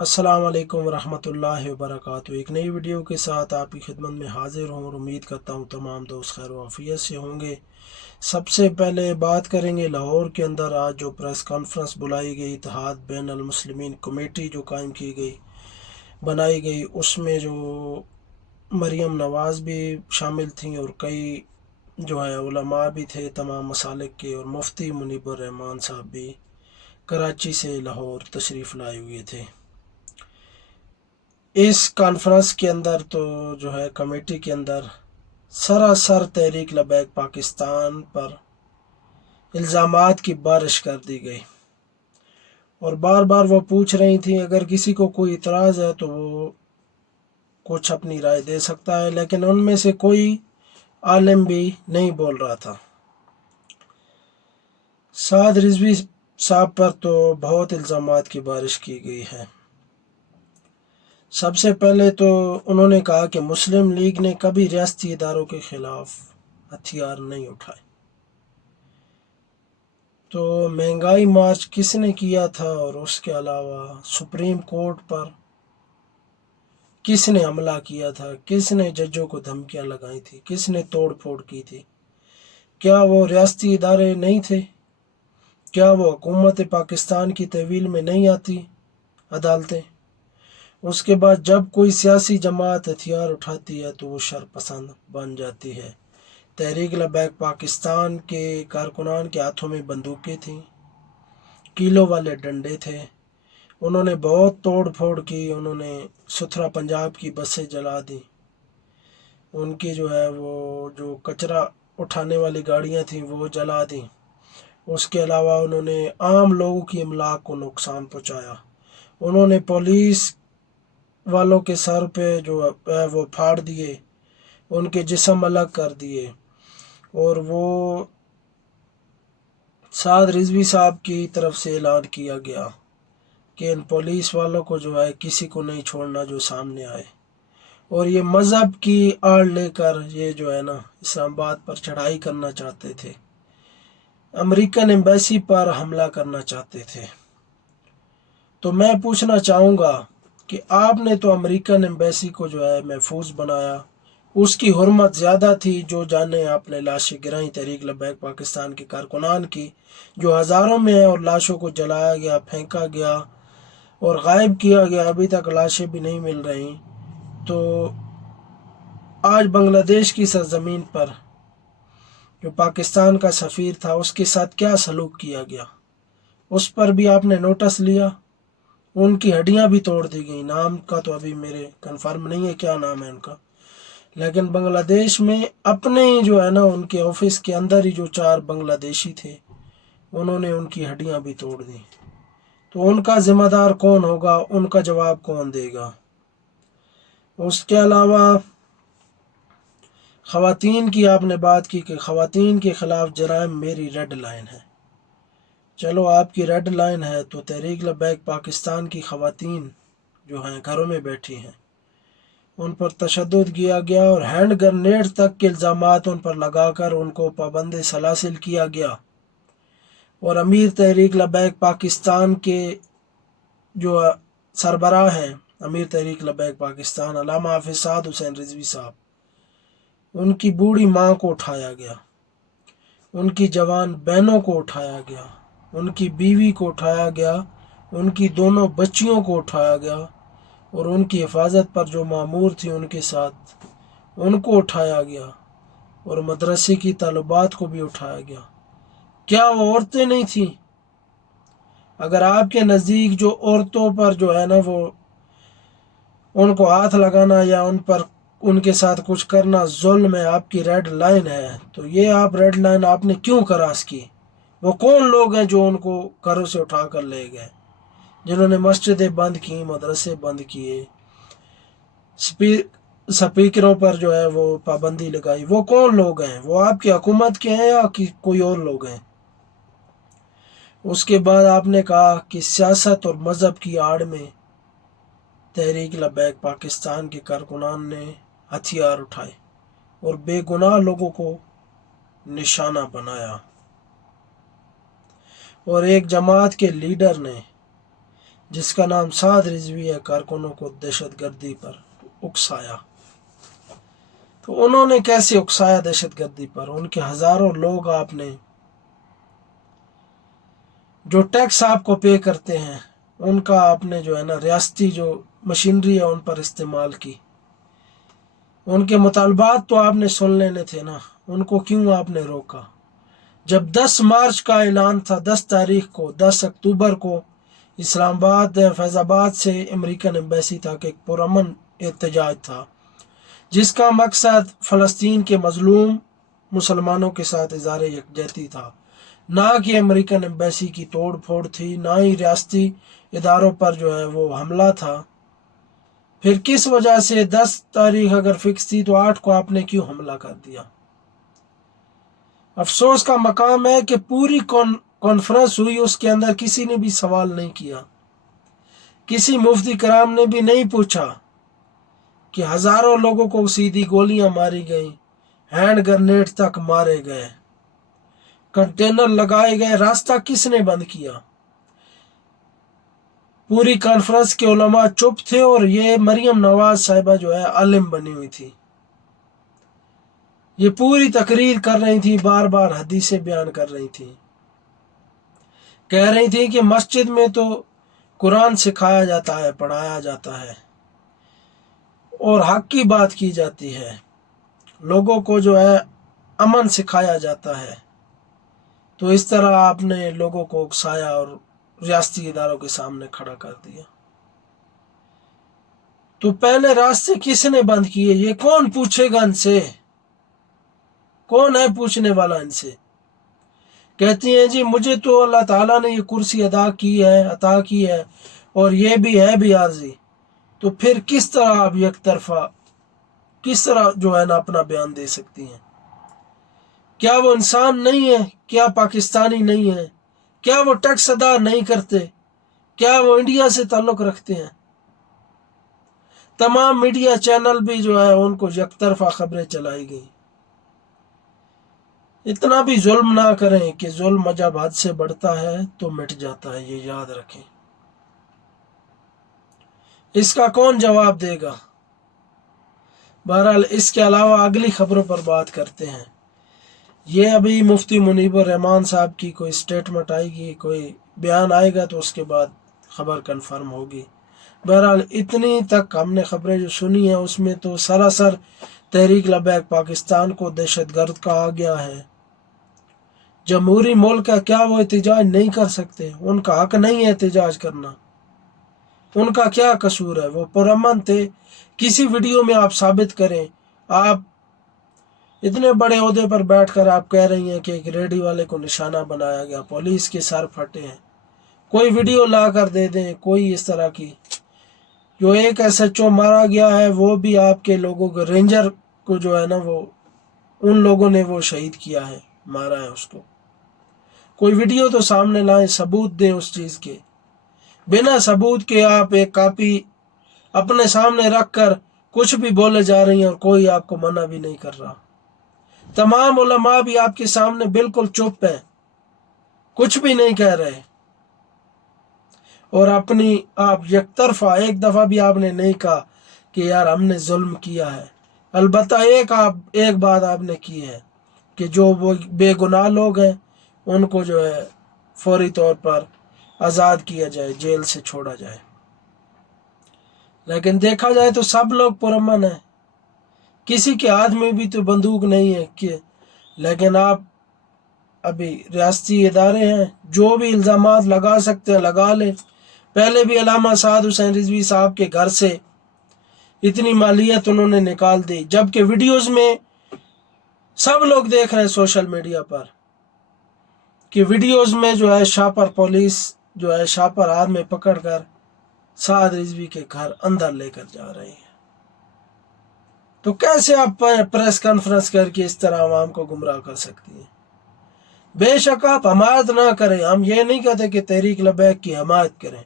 अस्सलाम वालेकुम वरहमतुल्लाहि वबरकातुहू। एक नई वीडियो के साथ आपकी खिदमत में हाजिर हूँ और उम्मीद करता हूँ तमाम दोस्त खैर वाफियत से होंगे। सबसे पहले बात करेंगे लाहौर के अंदर आज जो प्रेस कॉन्फ्रेंस बुलाई गई, इत्तेहाद बैन अल मुस्लिमीन कमेटी जो कायम की गई बनाई गई, उसमें जो मरीम नवाज़ भी शामिल थी और कई जो है उलमा भी थे तमाम मसालिक के, और मुफ्ती मुनीबुर रहमान साहब भी कराची से लाहौर तशरीफ़ लाए हुए थे। इस कॉन्फ्रेंस के अंदर तो जो है कमेटी के अंदर सरासर तहरीक लबैक पाकिस्तान पर इल्ज़ामात की बारिश कर दी गई और बार बार वो पूछ रही थी अगर किसी को कोई इतराज़ है तो वो कुछ अपनी राय दे सकता है, लेकिन उनमें से कोई आलिम भी नहीं बोल रहा था। साद रिजवी साहब पर तो बहुत इल्ज़ामात की बारिश की गई है। सबसे पहले तो उन्होंने कहा कि मुस्लिम लीग ने कभी रियासती इदारों के खिलाफ हथियार नहीं उठाए। तो महंगाई मार्च किसने किया था और उसके अलावा सुप्रीम कोर्ट पर किसने हमला किया था, किसने जजों को धमकियां लगाई थी, किसने तोड़ फोड़ की थी? क्या वो रियासती इदारे नहीं थे? क्या वो हुकूमत पाकिस्तान की तहवील में नहीं आती अदालतें? उसके बाद जब कोई सियासी जमात हथियार उठाती है तो वो शरपसंद बन जाती है। तहरीक लबैक पाकिस्तान के कारकुनान के हाथों में बंदूकें थीं, कीलों वाले डंडे थे, उन्होंने बहुत तोड़ फोड़ की, उन्होंने सुथरा पंजाब की बसें जला दी, उनकी जो है वो जो कचरा उठाने वाली गाड़ियां थीं वो जला दी। उसके अलावा उन्होंने आम लोगों की इमलाक को नुकसान पहुंचाया। उन्होंने पुलिस वालों के सर पे जो है वो फाड़ दिए, उनके जिस्म अलग कर दिए, और वो साद रिजवी साहब की तरफ से ऐलान किया गया कि इन पुलिस वालों को जो है किसी को नहीं छोड़ना जो सामने आए। और ये मज़हब की आड़ लेकर ये जो है ना इस्लामाबाद पर चढ़ाई करना चाहते थे, अमेरिकन एम्बेसी पर हमला करना चाहते थे। तो मैं पूछना चाहूँगा कि आपने तो अमेरिकन एम्बेसी को जो है महफूज बनाया, उसकी हुर्मत ज़्यादा थी जो जाने आपने लाशें गिराई तहरीक लबैक पाकिस्तान के कारकुनान की, जो हज़ारों में है, और लाशों को जलाया गया, फेंका गया और गायब किया गया, अभी तक लाशें भी नहीं मिल रही। तो आज बांग्लादेश की सरजमीन पर जो पाकिस्तान का सफ़ीर था उसके साथ क्या सलूक किया गया, उस पर भी आपने नोटिस लिया? उनकी हड्डियां भी तोड़ दी गई। नाम का तो अभी मेरे कंफर्म नहीं है क्या नाम है उनका, लेकिन बांग्लादेश में अपने ही जो है ना उनके ऑफिस के अंदर ही जो 4 बांग्लादेशी थे उन्होंने उनकी हड्डियां भी तोड़ दी। तो उनका जिम्मेदार कौन होगा, उनका जवाब कौन देगा? उसके अलावा ख़वातीन की आपने बात की कि ख़वातीन के ख़िलाफ़ जराइम मेरी रेड लाइन है। चलो आपकी रेड लाइन है तो तहरीक लबैक पाकिस्तान की ख़वातीन जो हैं घरों में बैठी हैं, उन पर तशद्दुद किया गया और हैंड ग्रेनेड तक के इल्ज़ामात उन पर लगाकर उनको पाबंद सलासिल किया गया। और अमीर तहरीक लबैक पाकिस्तान के जो सरबराह हैं, अमीर तहरीक लबैक पाकिस्तान अल्लामा हाफिज़ साद हुसैन रिजवी साहब, उनकी बूढ़ी माँ को उठाया गया, उनकी जवान बहनों को उठाया गया, उनकी बीवी को उठाया गया, उनकी दोनों बच्चियों को उठाया गया, और उनकी हिफाजत पर जो मामूर थी उनके साथ उनको उठाया गया, और मदरसे की तलबात को भी उठाया गया। क्या वो औरतें नहीं थीं? अगर आपके नज़दीक जो औरतों पर जो है ना वो उनको हाथ लगाना या उन पर उनके साथ कुछ करना जुल्म है, आपकी रेड लाइन है, तो ये आप रेड लाइन आपने क्यों क्रॉस की? वो कौन लोग हैं जो उनको घरों से उठा कर ले गए, जिन्होंने मस्जिदें बंद की, मदरसे बंद किए, स्पीकरों पर जो है वो पाबंदी लगाई? वो कौन लोग हैं? वो आपकी हुकूमत के हैं या कि कोई और लोग हैं? उसके बाद आपने कहा कि सियासत और मज़हब की आड़ में तहरीक लबैक पाकिस्तान के कारकुनान ने हथियार उठाए और बेगुनाह लोगों को निशाना बनाया, और एक जमात के लीडर ने جس کا نام سعد رضوی ہے، کارکنوں کو دہشت گردی پر اکسایا۔ تو انہوں نے کیسے اکسایا دہشت گردی پر؟ ان کے ہزاروں لوگ آپ نے جو ٹیکس آپ کو پے کرتے ہیں ان کا آپ نے جو ہے نا ریاستی جو مشینری ہے ان پر استعمال کی۔ ان کے مطالبات تو آپ نے سن لینے تھے نا، ان کو کیوں آپ نے روکا؟ جب 10 مارچ کا اعلان تھا، 10 تاریخ کو، 10 اکتوبر کو اسلام آباد فیض آباد سے امریکن ایمبیسی تک ایک پرامن احتجاج تھا، جس کا مقصد فلسطین کے مظلوم مسلمانوں کے ساتھ اظہار یکجہتی تھا، نہ کہ امریکن ایمبیسی کی توڑ پھوڑ تھی، نہ ہی ریاستی اداروں پر جو ہے وہ حملہ تھا۔ پھر کس وجہ سے 10 تاریخ اگر فکس تھی تو 8 کو آپ نے کیوں حملہ کر دیا؟ افسوس کا مقام ہے کہ پوری کانفرنس ہوئی، اس کے اندر کسی نے بھی سوال نہیں کیا، کسی مفتی کرام نے بھی نہیں پوچھا کہ ہزاروں لوگوں کو سیدھی گولیاں ماری گئیں، ہینڈ گرنیڈ تک مارے گئے، کنٹینر لگائے گئے، راستہ کس نے بند کیا؟ پوری کانفرنس کے علماء چپ تھے، اور یہ مریم نواز صاحبہ جو ہے عالم بنی ہوئی تھی، یہ پوری تقریر کر رہی تھی، بار بار حدیثیں بیان کر رہی تھی، کہہ رہی تھی کہ مسجد میں تو قرآن سکھایا جاتا ہے، پڑھایا جاتا ہے اور حق کی بات کی جاتی ہے، لوگوں کو جو ہے امن سکھایا جاتا ہے، تو اس طرح آپ نے لوگوں کو اکسایا اور ریاستی اداروں کے سامنے کھڑا کر دیا۔ تو پہلے راستے کس نے بند کیے؟ یہ کون پوچھے گا ان سے؟ کون ہے پوچھنے والا ان سے؟ کہتی ہیں جی مجھے تو اللہ تعالیٰ نے یہ کرسی عطا کی ہے اور یہ بھی عارضی، تو پھر کس طرح آپ یک طرفہ کس طرح جو ہے نا اپنا بیان دے سکتی ہیں؟ کیا وہ انسان نہیں ہے؟ کیا پاکستانی نہیں ہے؟ کیا وہ ٹیکس ادا نہیں کرتے؟ کیا وہ انڈیا سے تعلق رکھتے ہیں؟ تمام میڈیا چینل بھی جو ہے ان کو یک طرفہ خبریں چلائی گئیں۔ اتنا بھی ظلم نہ کریں کہ ظلم جب حد سے بڑھتا ہے تو مٹ جاتا ہے، یہ یاد رکھیں۔ اس کا کون جواب دے گا؟ بہرحال اس کے علاوہ اگلی خبروں پر بات کرتے ہیں۔ یہ ابھی مفتی منیب الرحمان صاحب کی کوئی سٹیٹمنٹ آئے گی، کوئی بیان آئے گا تو اس کے بعد خبر کنفرم ہوگی۔ بہرحال اتنی تک ہم نے خبریں جو سنی ہیں اس میں تو سراسر تحریک لبیک پاکستان کو دہشت گرد کہا گیا ہے۔ جمہوری ملک ہے، کیا وہ احتجاج نہیں کر سکتے؟ ان کا حق نہیں ہے احتجاج کرنا؟ ان کا کیا قصور ہے؟ وہ پرامن تھے۔ کسی ویڈیو میں آپ ثابت کریں، آپ اتنے بڑے عہدے پر بیٹھ کر آپ کہہ رہی ہیں کہ ایک ریڈی والے کو نشانہ بنایا گیا، پولیس کے سر پھٹے ہیں، کوئی ویڈیو لا کر دے دیں، کوئی اس طرح کی۔ جو ایک ایس ایچ او مارا گیا ہے وہ بھی آپ کے لوگوں کو، رینجر کو جو ہے نا وہ ان لوگوں نے وہ شہید کیا ہے، مارا ہے اس کو۔ کوئی ویڈیو تو سامنے لائیں، ثبوت دیں اس چیز کے۔ بنا ثبوت کے آپ ایک کاپی اپنے سامنے رکھ کر کچھ بھی بولے جا رہی ہیں اور کوئی آپ کو منع بھی نہیں کر رہا۔ تمام علماء بھی آپ کے سامنے بالکل چپ ہیں، کچھ بھی نہیں کہہ رہے، اور اپنی آپ یک طرفہ ایک دفعہ بھی آپ نے نہیں کہا کہ یار ہم نے ظلم کیا ہے۔ البتہ ایک بات آپ نے کی ہے کہ جو وہ بے گناہ لوگ ہیں ان کو جو ہے فوری طور پر آزاد کیا جائے، جیل سے چھوڑا جائے۔ لیکن دیکھا جائے تو سب لوگ پرامن ہیں، کسی کے ہاتھ میں بھی تو بندوق نہیں ہے کہ، لیکن آپ ابھی ریاستی ادارے ہیں، جو بھی الزامات لگا سکتے ہیں لگا لیں۔ پہلے بھی علامہ سعد حسین رضوی صاحب کے گھر سے اتنی مالیت انہوں نے نکال دی، جبکہ ویڈیوز میں سب لوگ دیکھ رہے ہیں سوشل میڈیا پر کہ ویڈیوز میں جو ہے شاپر پولیس جو ہے شاپر ہاتھ میں پکڑ کر سعد رضوی کے گھر اندر لے کر جا رہے ہیں۔ تو کیسے آپ پریس کانفرنس کر کے اس طرح عوام کو گمراہ کر سکتی ہیں؟ بے شک آپ حمایت نہ کریں، ہم یہ نہیں کہتے کہ تحریک لبیک کی حمایت کریں،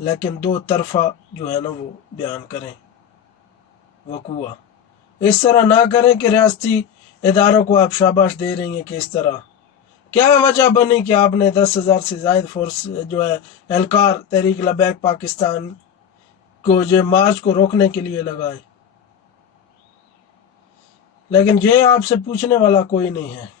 لیکن دو طرفہ جو ہے نا وہ بیان کریں، وقوع اس طرح نہ کریں کہ ریاستی اداروں کو آپ شاباش دے رہی ہیں کہ اس طرح کیا وجہ بنی کہ آپ نے 10,000 سے زائد فورس جو ہے اہلکار تحریک لبیک پاکستان کو جو مارچ کو روکنے کے لیے لگائے؟ لیکن یہ آپ سے پوچھنے والا کوئی نہیں ہے۔